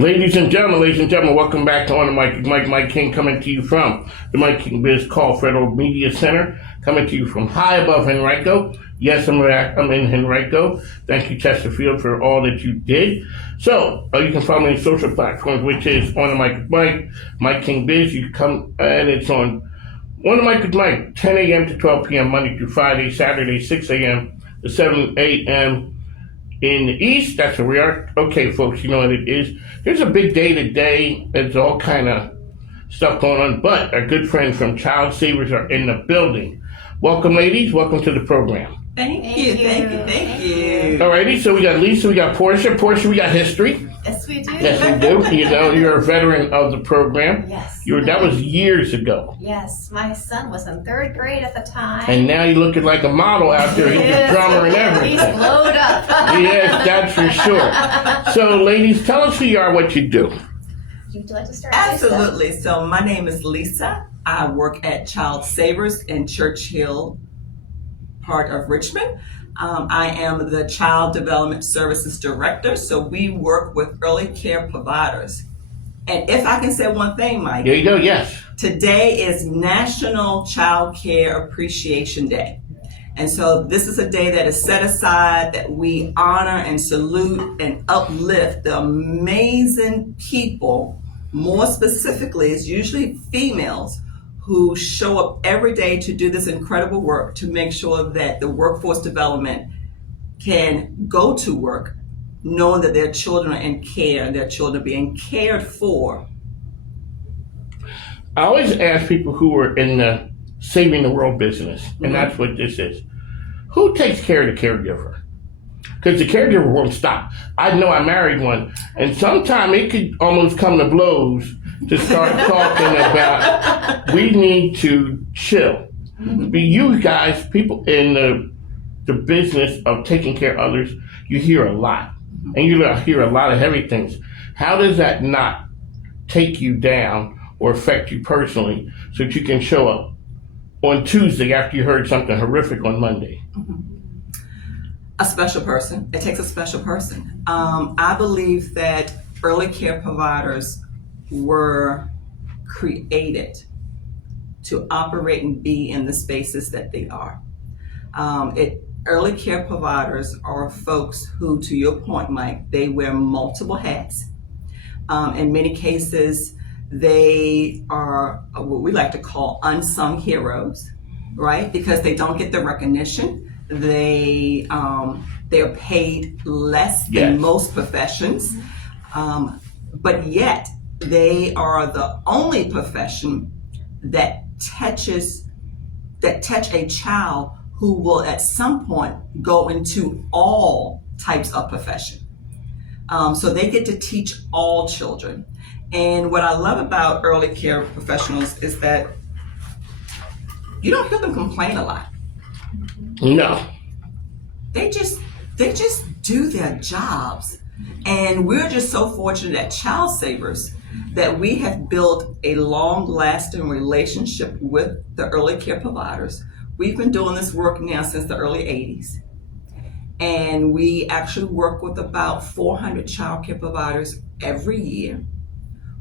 Ladies and gentlemen, welcome back to On the Mic. Mike King coming to you from the Mike King Biz Call Federal Media Center, coming to you from high above Henrico. Yes, I'm in Henrico. Thank you, Chesterfield, for all that you did. So, you can follow me on social platforms, which is On the Mic with Mike, Mike King Biz. You come, and it's on the Mic with Mike, 10 a.m. to 12 p.m. Monday through Friday, Saturday, 6 a.m. to 7 a.m. in the East. That's where we are. Okay, folks, you know what it is. There's a big day today. There's all kind of stuff going on, but our good friends from Childsavers are in the building. Welcome, ladies. Welcome to the program. Thank you. Alrighty, so we got Lisa, we got Portia. Portia, we got history. Yes, we do. Yes, we do. You know, you're a veteran of the program. Yes. That was years ago. Yes, my son was in 3rd grade at the time. And now you're looking like a model out there. He's a drummer and everything. He's glowed up. Yes, that's for sure. So, ladies, tell us who you are, what you do. Would you like to start? Absolutely. Lisa? So my name is Lisa. I work at Childsavers in Churchill, part of Richmond. I am the Child Development Services Director. So we work with early care providers. And if I can say one thing, Mike. There you go, yes. Today is National Child Care Appreciation Day. And so this is a day that is set aside that we honor and salute and uplift the amazing people, more specifically, it's usually females, who show up every day to do this incredible work to make sure that the workforce development can go to work knowing that their children are in care and their children are being cared for. I always ask people who are in the saving the world business, and that's what this is. Who takes care of the caregiver? Because the caregiver won't stop. I know I married one, and sometimes it could almost come to blows to start talking about we need to chill. But you guys, people in the business of taking care of others, you hear a lot. And you hear a lot of heavy things. How does that not take you down or affect you personally so that you can show up on Tuesday after you heard something horrific on Monday? A special person. It takes a special person. I believe that early care providers were created to operate and be in the spaces that they are. Early care providers are folks who, to your point, Mike, they wear multiple hats. In many cases, they are what we like to call unsung heroes, right? Because they don't get the recognition. They are paid less than most professions, but yet they are the only profession that touch a child who will at some point go into all types of profession. So they get to teach all children. And what I love about early care professionals is that you don't hear them complain a lot. No. They just do their jobs. And we're just so fortunate at Childsavers that we have built a long-lasting relationship with the early care providers. We've been doing this work now since the early 80s. And we actually work with about 400 child care providers every year,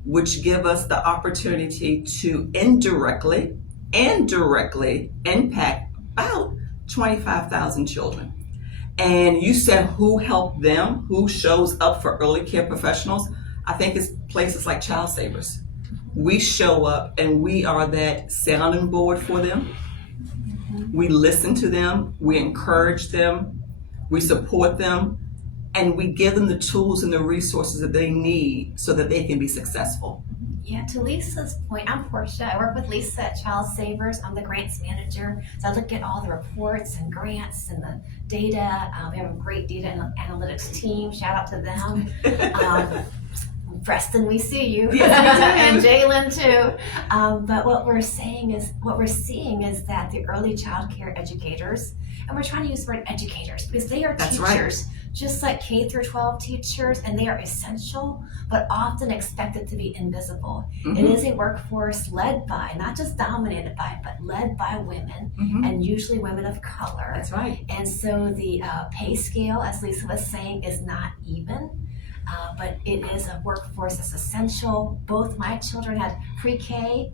which give us the opportunity to indirectly and directly impact about 25,000 children. And you said who helped them, who shows up for early care professionals? I think it's places like Childsavers. We show up and we are that sounding board for them. We listen to them, we encourage them, we support them, and we give them the tools and the resources that they need so that they can be successful. Yeah, to Lisa's point, I'm Portia. I work with Lisa at Childsavers. I'm the grants manager. So I look at all the reports and grants and the data. We have a great data and analytics team. Shout out to them. Preston, we see you. And Jalen too. But what we're seeing is that the early child care educators, and we're trying to use the word educators because they are teachers. Right. Just like K through 12 teachers, and they are essential, but often expected to be invisible. It is a workforce led by, not just dominated by, but led by women, and usually women of color. That's right. And so the pay scale, as Lisa was saying, is not even. but it is a workforce that's essential. Both my children had pre-K.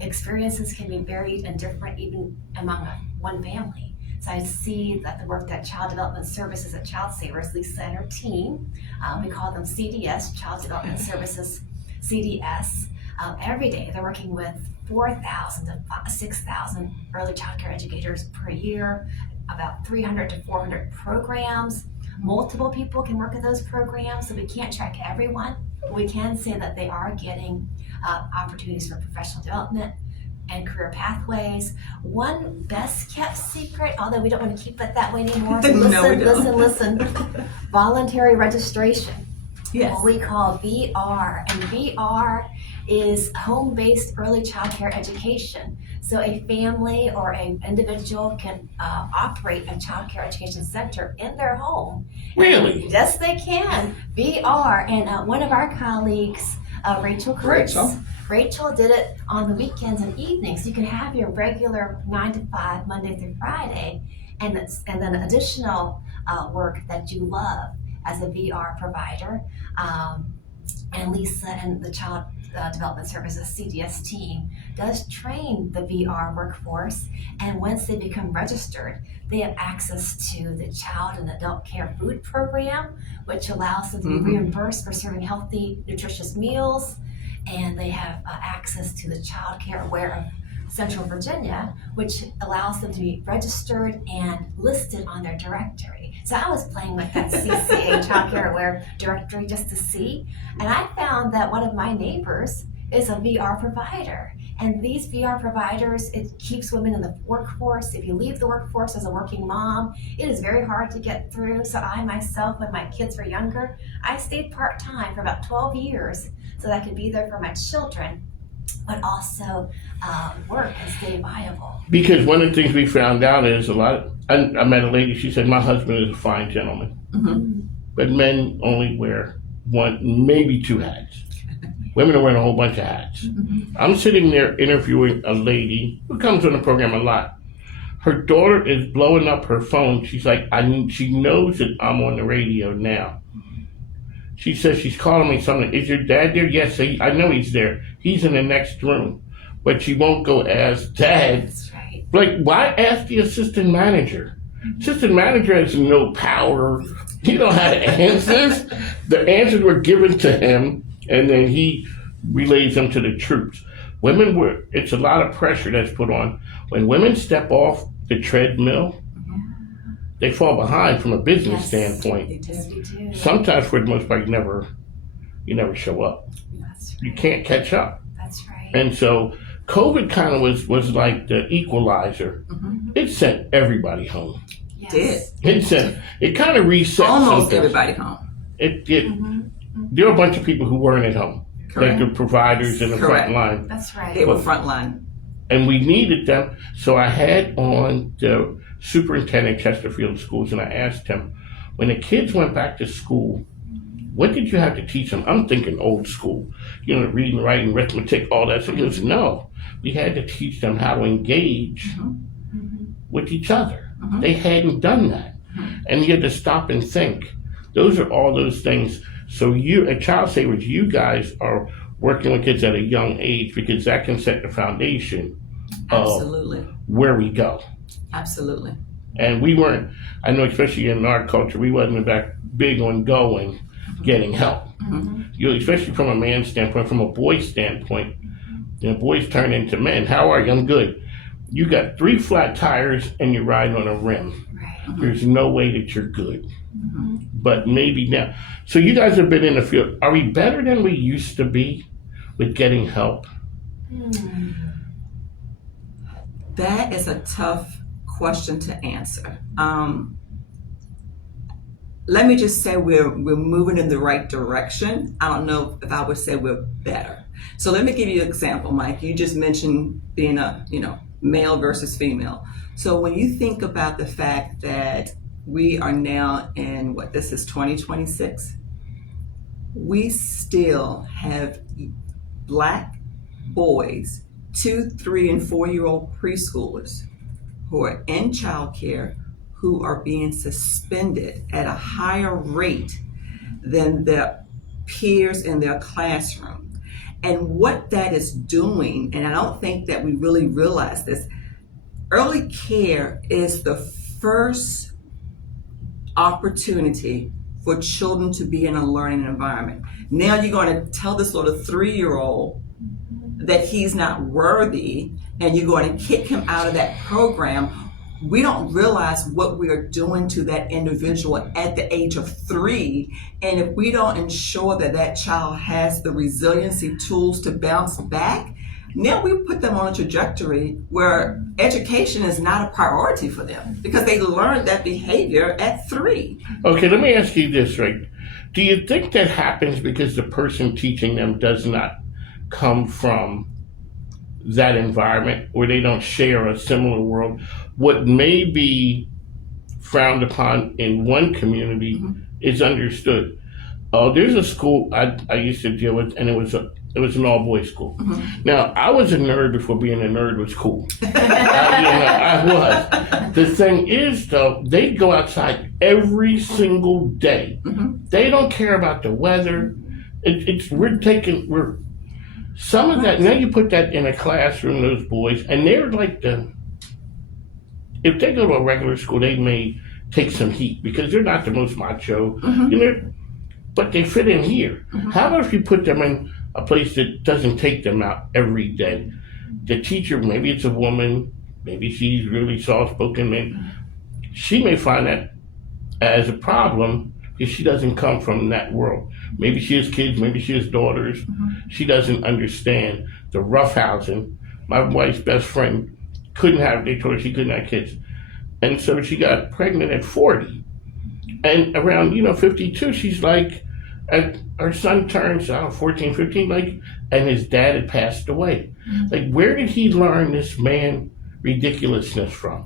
Experiences can be varied and different even among one family. So I see that the work that Child Development Services at Childsavers, Lisa and her team, we call them CDS, Child Development Services, CDS. Every day they're working with 4,000 to 6,000 early child care educators per year, about 300 to 400 programs. Multiple people can work in those programs, so we can't track everyone. We can say that they are getting opportunities for professional development and career pathways. One best kept secret, although we don't want to keep it that way anymore. So No, we don't. listen. Voluntary registration. Yes. What we call VR, and VR is home-based early child care education. So a family or an individual can operate a child care education center in their home. Really? Yes, they can. VR, and one of our colleagues, Rachel Kurtz. Rachel did it on the weekends and evenings. You can have your regular 9 to 5, Monday through Friday, and then additional work that you love as a VR provider. And Lisa and the Child Development Services CDS team does train the VR workforce, and once they become registered, they have access to the Child and Adult Care Food Program, which allows them to be reimbursed for serving healthy, nutritious meals, and they have access to the Child Care Aware of Central Virginia, which allows them to be registered and listed on their directory. So I was playing with that CCA Child Care Aware directory just to see, and I found that one of my neighbors is a VR provider. And these VR providers, it keeps women in the workforce. If you leave the workforce as a working mom, it is very hard to get through. So I myself, when my kids were younger, I stayed part-time for about 12 years so that I could be there for my children, but also work and stay viable. Because one of the things we found out is I met a lady, she said, my husband is a fine gentleman, but men only wear one, maybe two hats. Women are wearing a whole bunch of hats. I'm sitting there interviewing a lady who comes on the program a lot. Her daughter is blowing up her phone. She's like, she knows that I'm on the radio now. She says she's calling me something. Is your dad there? Yes, I know he's there. He's in the next room. But she won't go ask dad. That's right. Like, why ask the assistant manager? Assistant manager has no power. He don't have the answers. The answers were given to him, and then he relays them to the troops. It's a lot of pressure that's put on. When women step off the treadmill, they fall behind from a business standpoint. Yes, we do. Sometimes, for the most part, you never show up. That's right. You can't catch up. That's right. And so COVID kind of was like the equalizer. It sent everybody home. Yes. It kind of reset Almost something. everybody home. There were a bunch of people who weren't at home, Correct. like the providers in the Correct. front line, That's right. They were frontline. and we needed them. So I had on the superintendent of Chesterfield Schools, and I asked him, when the kids went back to school, what did you have to teach them? I'm thinking old school, reading, writing, arithmetic, all that. So he goes, no, we had to teach them how to engage with each other. They hadn't done that. And you had to stop and think. Those are all those things. So you, at Childsavers, you guys are working with kids at a young age, because that can set the foundation Absolutely. of where we go. Absolutely. And we weren't, I know especially in our culture, we wasn't that big on getting help. Especially from a man's standpoint, from a boy's standpoint, boys turn into men. How are you? I'm good. You got 3 flat tires and you're riding on a rim. Right. There's no way that you're good. But maybe now. So you guys have been in the field. Are we better than we used to be with getting help? That is a tough question to answer. Let me just say we're moving in the right direction. I don't know if I would say we're better. So let me give you an example, Mike. You just mentioned being a male versus female. So when you think about the fact that we are now in this is 2026, we still have Black boys, 2, 3, and 4-year-old preschoolers who are in childcare, who are being suspended at a higher rate than their peers in their classroom. And what that is doing, and I don't think that we really realize this, early care is the first opportunity for children to be in a learning environment. Now you're going to tell this little 3-year-old that he's not worthy, and you're going to kick him out of that program. We don't realize what we are doing to that individual at the age of 3. And if we don't ensure that that child has the resiliency tools to bounce back, now we put them on a trajectory where education is not a priority for them because they learned that behavior at 3. Okay, let me ask you this, right? Do you think that happens because the person teaching them does not come from that environment, or they don't share a similar world? What may be frowned upon in one community is understood. There's a school I used to deal with, and it was an all boys school. Now, I was a nerd before being a nerd was cool. I was. The thing is, though, they go outside every single day. They don't care about the weather. We're some of that. Now you put that in a classroom, those boys, and they're like if they go to a regular school, they may take some heat because they're not the most macho, but they fit in here. How about if you put them in a place that doesn't take them out every day? The teacher, maybe it's a woman, maybe she's really soft-spoken, and she may find that as a problem because she doesn't come from that world. Maybe she has kids, maybe she has daughters. She doesn't understand the roughhousing. My wife's best friend they told her she couldn't have kids. And so she got pregnant at 40. And around, 52, she's like, her son turns, 14, 15, and his dad had passed away. Like, where did he learn this man ridiculousness from?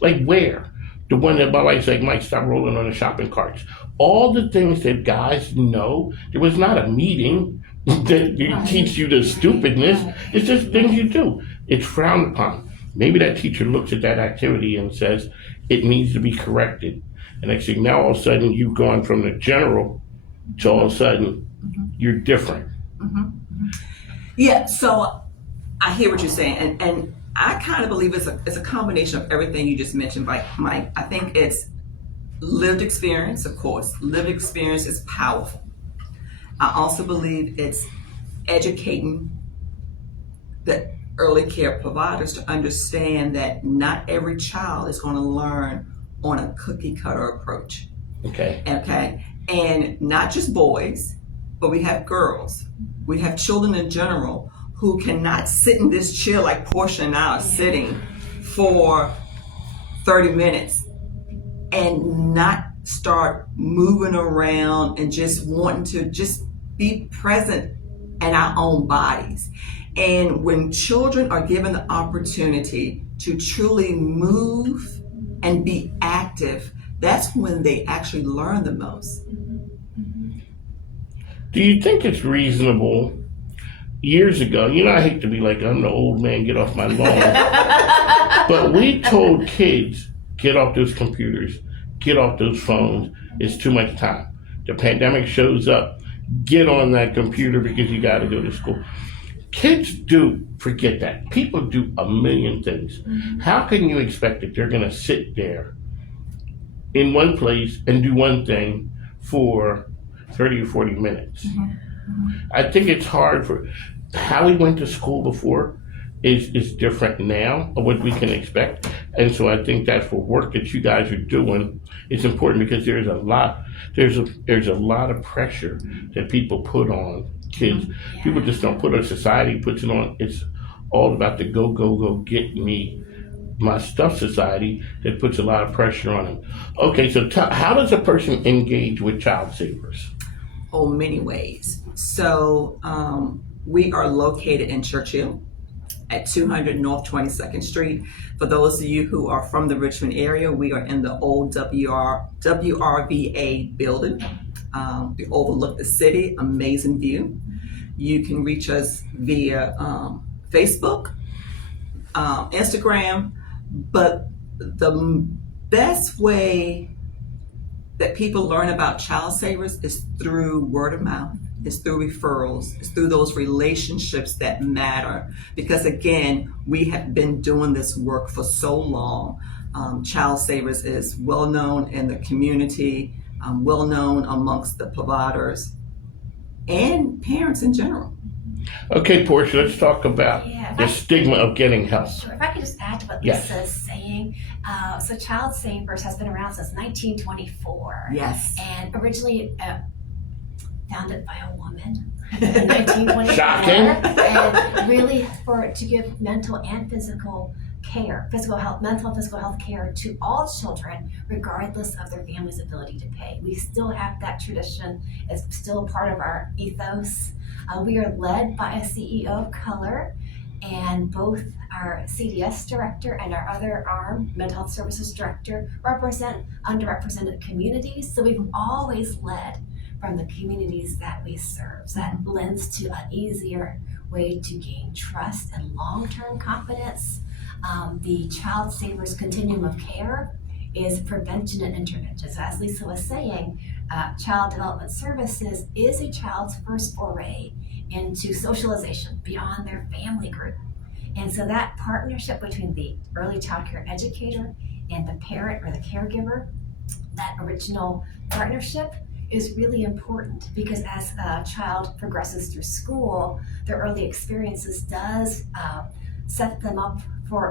Like, where? The one that my wife's like, Mike, stop rolling on the shopping carts. All the things that guys know, there was not a meeting that teach you the stupidness. It's just things you do. It's frowned upon. Maybe that teacher looks at that activity and says, it needs to be corrected. And next thing, now all of a sudden you've gone from the general to all of a sudden you're different. Yeah, so I hear what you're saying. And I kind of believe it's a combination of everything you just mentioned, Mike. I think it's lived experience, of course. Lived experience is powerful. I also believe it's educating the early care providers to understand that not every child is going to learn on a cookie cutter approach. Okay. And not just boys, but we have girls. We have children in general who cannot sit in this chair like Portia and I are sitting for 30 minutes and not start moving around and just wanting to just be present in our own bodies. And when children are given the opportunity to truly move and be active, that's when they actually learn the most. Do you think it's reasonable? Years ago, I hate to be like, I'm the old man, get off my lawn. But we told kids, get off those computers, get off those phones. It's too much time. The pandemic shows up, get on that computer because you got to go to school. Kids do forget that. People do a million things. How can you expect that they're going to sit there in one place and do one thing for 30 or 40 minutes? I think it's hard for how we went to school before is different now of what we can expect. And so I think that for work that you guys are doing, it's important because there's a lot of pressure that people put on kids. People just don't put on, society puts it on. It's all about the go, get me my stuff society that puts a lot of pressure on them. Okay, so how does a person engage with Childsavers? Oh, many ways. So we are located in Churchill at 200 North 22nd Street. For those of you who are from the Richmond area, we are in the old WRVA building. We overlook the city, amazing view. You can reach us via Facebook, Instagram, but the best way that people learn about Childsavers is through word of mouth. It's through referrals. It's through those relationships that matter. Because again, we have been doing this work for so long. Childsavers is well known in the community, well known amongst the providers and parents in general. Okay, Portia, let's talk about Yeah, if the I- stigma of getting help. Sure. If I could just add to what Yes. Lisa is saying, so Childsavers has been around since 1924, Yes. and originally founded by a woman in 1924, Shocking. and really to give mental and physical care, mental and physical health care to all children, regardless of their family's ability to pay. We still have that tradition. It's still part of our ethos. We are led by a CEO of color, and both our CDS director and our other arm, mental health services director, represent underrepresented communities. So we've always led from the communities that we serve. So that lends to an easier way to gain trust and long-term confidence. The Childsavers continuum of care is prevention and intervention. So as Lisa was saying, child development services is a child's first foray into socialization beyond their family group. And so that partnership between the early child care educator and the parent or the caregiver, that original partnership is really important, because as a child progresses through school, their early experiences does set them up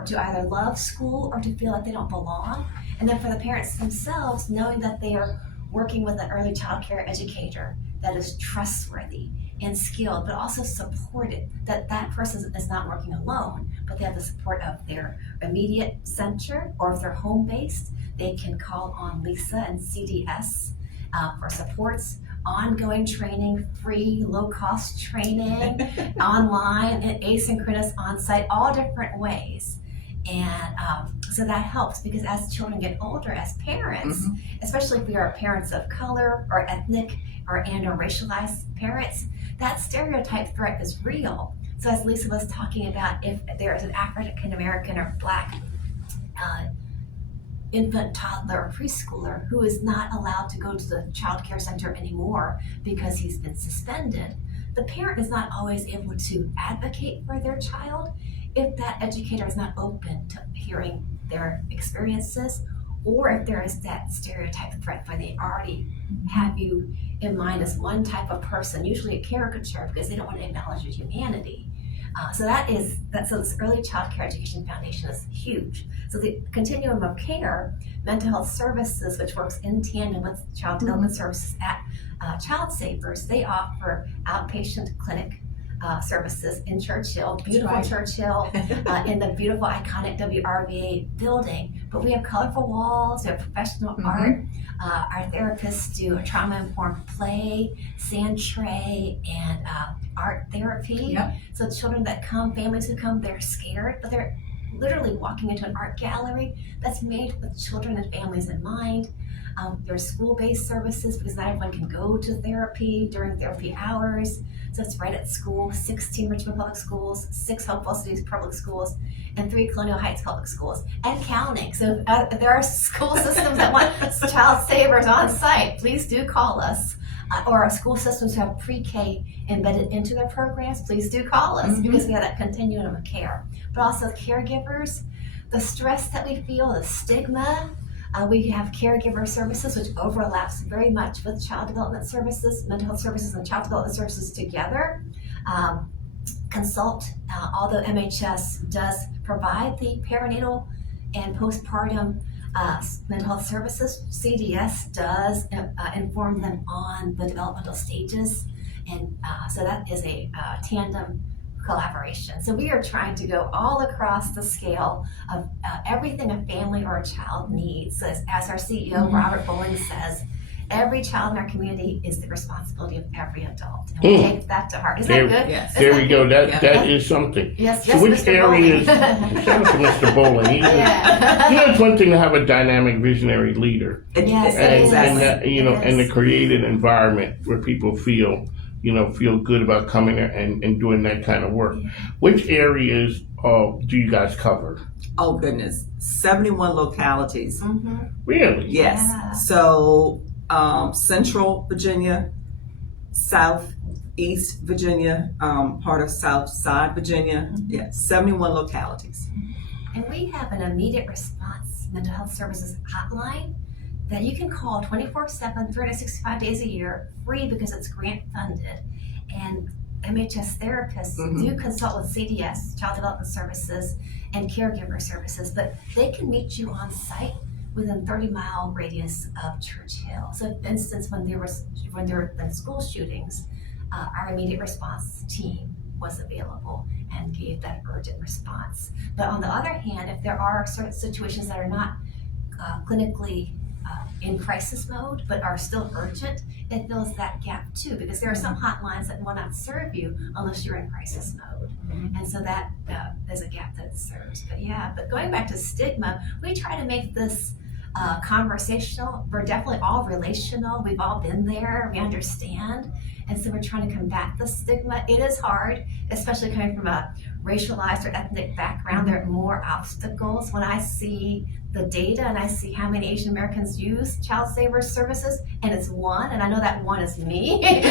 to either love school or to feel like they don't belong. And then for the parents themselves, knowing that they are working with an early child care educator that is trustworthy and skilled, but also supported, that that person is not working alone, but they have the support of their immediate center, or if they're home-based, they can call on Lisa and CDS for supports, ongoing training, free, low-cost training, online, and asynchronous on-site, all different ways. And so that helps, because as children get older, as parents, especially if we are parents of color or ethnic or racialized parents, that stereotype threat is real. So as Lisa was talking about, if there is an African American or Black infant, toddler, or preschooler who is not allowed to go to the child care center anymore because he's been suspended, the parent is not always able to advocate for their child if that educator is not open to hearing their experiences, or if there is that stereotype threat where they already have you in mind as one type of person, usually a caricature, because they don't want to acknowledge your humanity. So this early child care education foundation is huge. So the continuum of care, mental health services, which works in tandem with child development services at Childsavers, they offer outpatient clinic services in Churchill, beautiful Churchill, in the beautiful iconic WRVA building. But we have colorful walls, we have professional art. Our therapists do trauma-informed play, sand tray, and art therapy. Yep. So children that come, families who come, they're scared, but they're literally walking into an art gallery that's made with children and families in mind. There's school-based services, because not everyone can go to therapy during therapy hours. So it's right at school, 16 Richmond Public Schools, 6 Hopewell Cities Public Schools, and 3 Colonial Heights Public Schools, and counting. So there are school systems that want Childsavers on site. Please do call us. Or school systems who have pre-K embedded into their programs, please do call us, because we have that continuum of care. But also caregivers, the stress that we feel, the stigma. We have caregiver services, which overlaps very much with child development services, mental health services, and child development services together. Consult, although MHS does provide the perinatal and postpartum mental health services, CDS does inform them on the developmental stages, and so that is a tandem collaboration. So we are trying to go all across the scale of everything a family or a child needs. So as our CEO, Robert Bowling, says, every child in our community is the responsibility of every adult. And we take that to heart. Is that good? Yes. There we go. That is something. Yes, So which Mr. areas? Bowling. Shout out to Mr. Bowling. It's one thing to have a dynamic, visionary leader, Yes, and that, and the Yes. created environment where people feel good about coming there and doing that kind of work. Which areas do you guys cover? Oh goodness, 71 localities. Mm-hmm. Really? Yes. Yeah. So Central Virginia, Southeast Virginia, part of South Side Virginia. Yeah, 71 localities. And we have an immediate response mental health services hotline that you can call 24/7, 365 days a year, free because it's grant funded. And MHS therapists do consult with CDS, Child Development Services, and caregiver services, but they can meet you on site within 30-mile radius of Church Hill. So, for instance, when there have been school shootings, our immediate response team was available and gave that urgent response. But on the other hand, if there are certain situations that are not clinically in crisis mode but are still urgent, it fills that gap too, because there are some hotlines that will not serve you unless you're in crisis mode. And so that is a gap that it serves. But going back to stigma, we try to make this conversational. We're definitely all relational. We've all been there. We understand. And so we're trying to combat the stigma. It is hard, especially coming from a racialized or ethnic background. There are more obstacles. When I see the data and I see how many Asian Americans use Childsavers services, and it's one, and I know that one is me. It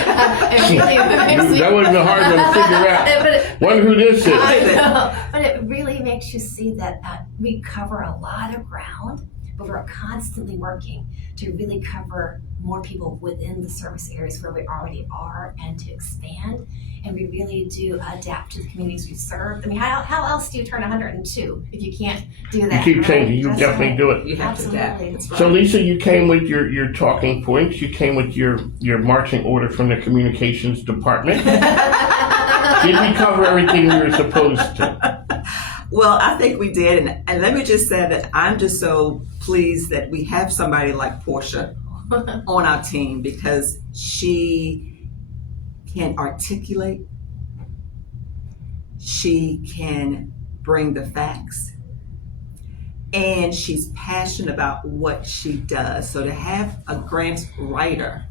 really makes me, that wasn't a hard one to figure out. Wonder who this is. I know, but it really makes you see that we cover a lot of ground, but we're constantly working to really cover more people within the service areas where we already are and to expand. And we really do adapt to the communities we serve. I mean, how else do you turn 102 if you can't do that? You keep changing. You definitely do it. You have to adapt. Absolutely. That's right. So Lisa, you came with your talking points. You came with your marching order from the communications department. Did we cover everything we were supposed to? Well, I think we did. And let me just say that I'm just so pleased that we have somebody like Portia on our team, because she can articulate, she can bring the facts, and she's passionate about what she does. So to have a grant writer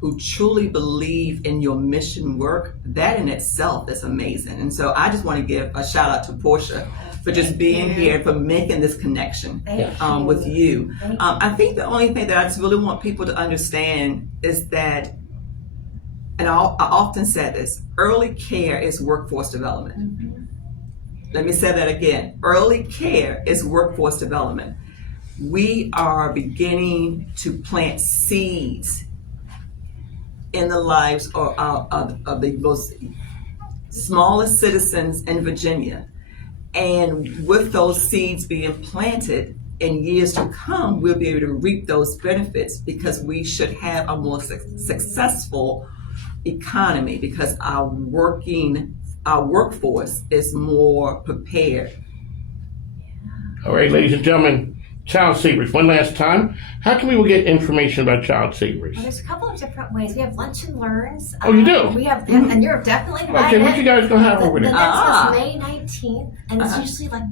who truly believe in your mission work, that in itself is amazing. And so I just want to give a shout out to Portia for just being here and for making this connection with you. I think the only thing that I just really want people to understand is that, and I often say this, early care is workforce development. Let me say that again. Early care is workforce development. We are beginning to plant seeds in the lives of the most smallest citizens in Virginia. And with those seeds being planted, in years to come, we'll be able to reap those benefits, because we should have a more successful economy, because our workforce is more prepared. All right, ladies and gentlemen, Childsavers. One last time, how can we get information about Childsavers? Well, there's a couple of different ways. We have lunch and learns. Oh, you do? We have, and you're definitely right. Okay, what you guys gonna have over The there? next is May 19th, and it's usually like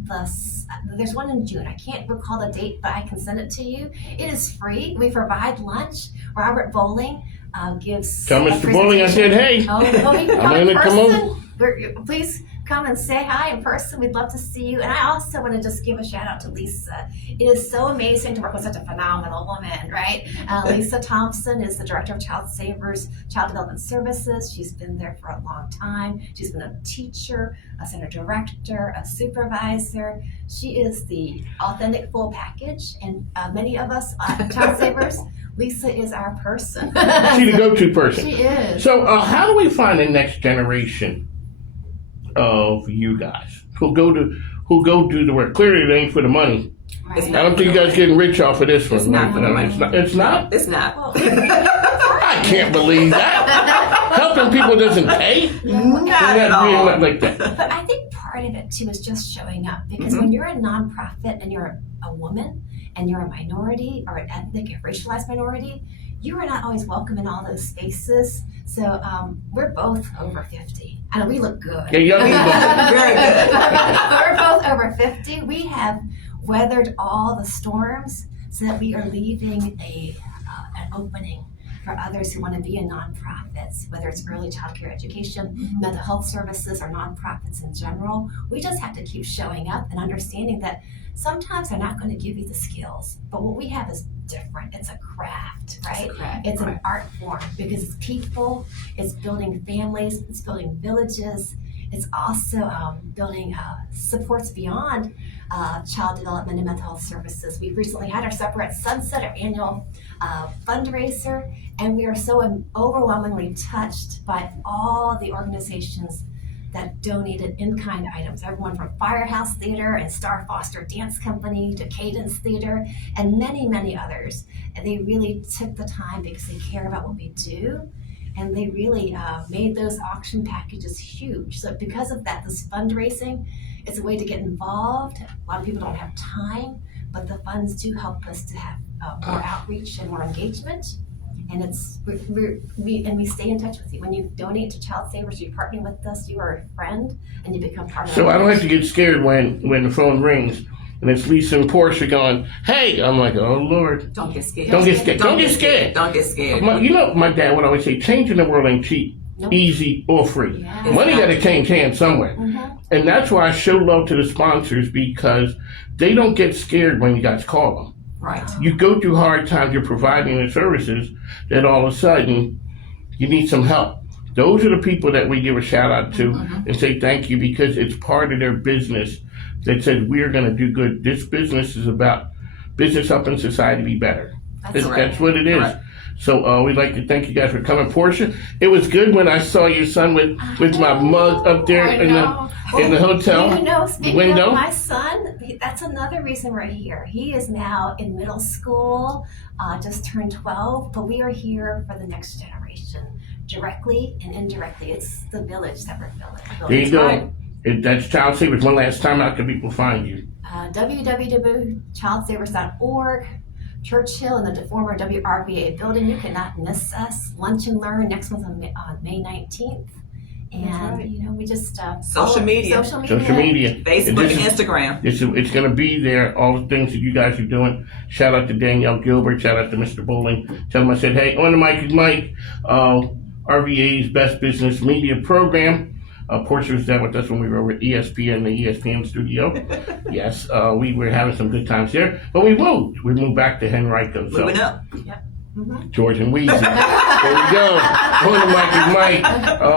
there's one in June. I can't recall the date, but I can send it to you. It is free. We provide lunch. Robert Bowling gives. Tell a Mr. Bowling I said, hey. Oh, well, you can I'm come in gonna come person. Please come and say hi in person. We'd love to see you. And I also want to just give a shout out to Lisa. It is so amazing to work with such a phenomenal woman, right? Lisa Thompson is the director of Childsavers, Child Development Services. She's been there for a long time. She's been a teacher, a center director, a supervisor. She is the authentic full package. And many of us at Childsavers, Lisa is our person. She's the go-to person. She is. So how do we find the next generation of you guys who go do the work? Clearly, it ain't for the money. Right. I don't think you guys getting rich off of this one. It's not for the money. It's not. It's not. Well, I can't believe that. Helping people doesn't pay. Not at all. Not like that. But I think part of it too is just showing up, because when you're a nonprofit and you're a woman and you're a minority or an ethnic or racialized minority, you are not always welcome in all those spaces. So we're both over 50. And we look good. Yeah, young people. Very good. We're both over 50. We have weathered all the storms so that we are leaving an opening for others who want to be in nonprofits, whether it's early child care education, mental health services, or nonprofits in general. We just have to keep showing up and understanding that sometimes they're not going to give you the skills, but what we have is different. It's a craft, right? Correct. It's an art form because it's people, it's building families, it's building villages, it's also building supports beyond child development and mental health services. We recently had our supper at Sunset, our annual fundraiser, and we are so overwhelmingly touched by all the organizations that donated in-kind items. Everyone from Firehouse Theater and Star Foster Dance Company to Cadence Theater and many, many others. And they really took the time because they care about what we do. And they really made those auction packages huge. So because of that, this fundraising is a way to get involved. A lot of people don't have time, but the funds do help us to have more outreach and more engagement. And we stay in touch with you. When you donate to Childsavers, you're partnering with us, you are a friend, and you become part of So our I don't have to mission. get scared when the phone rings and it's Lisa and Portia going, "Hey," I'm like, "Oh Lord." Don't get scared. Don't get scared. Don't get scared. Don't get scared. My dad would always say, changing the world ain't cheap, Nope. easy, or free. Yeah. Money got to change hands somewhere. Mhm. And that's why I show love to the sponsors because they don't get scared when you guys call them. Right. You go through hard times, you're providing the services, that all of a sudden you need some help. Those are the people that we give a shout out to and say thank you because it's part of their business that says we're going to do good. This business is about business helping society be better. That's right. That's what it is. Correct. So we'd like to thank you guys for coming. Portia, it was good when I saw your son with my mug up there I in know. the hotel You know, speaking window. of my son, that's another reason we're here. He is now in middle school, just turned 12, but we are here for the next generation, directly and indirectly. It's the village that we're building. There you go. Right. That's Childsavers. One last time, how can people find you? www.childsavers.org. Churchill in the former WRVA building. You cannot miss us. Lunch and Learn next month on May 19th. And, right. you know, we just... Social media. Social media. Facebook and This is- Instagram. It's going to be there, all the things that you guys are doing. Shout out to Danielle Gilbert. Shout out to Mr. Bowling. Tell him I said, hey, on the mic is Mike, RVA's Best Business Media Program. Portia was there with us when we were with ESPN, the ESPN studio. Yes, we were having some good times there. But we moved. We moved back to Henrico. So Moving up. George and Wheezy. There we go. On the mic is Mike.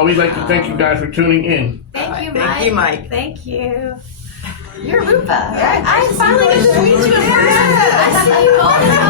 We'd like to thank you guys for tuning in. Thank you, Mike. Thank you, Mike. Thank you. You're Rupa, right? I finally get to meet you in person. I see you all the time.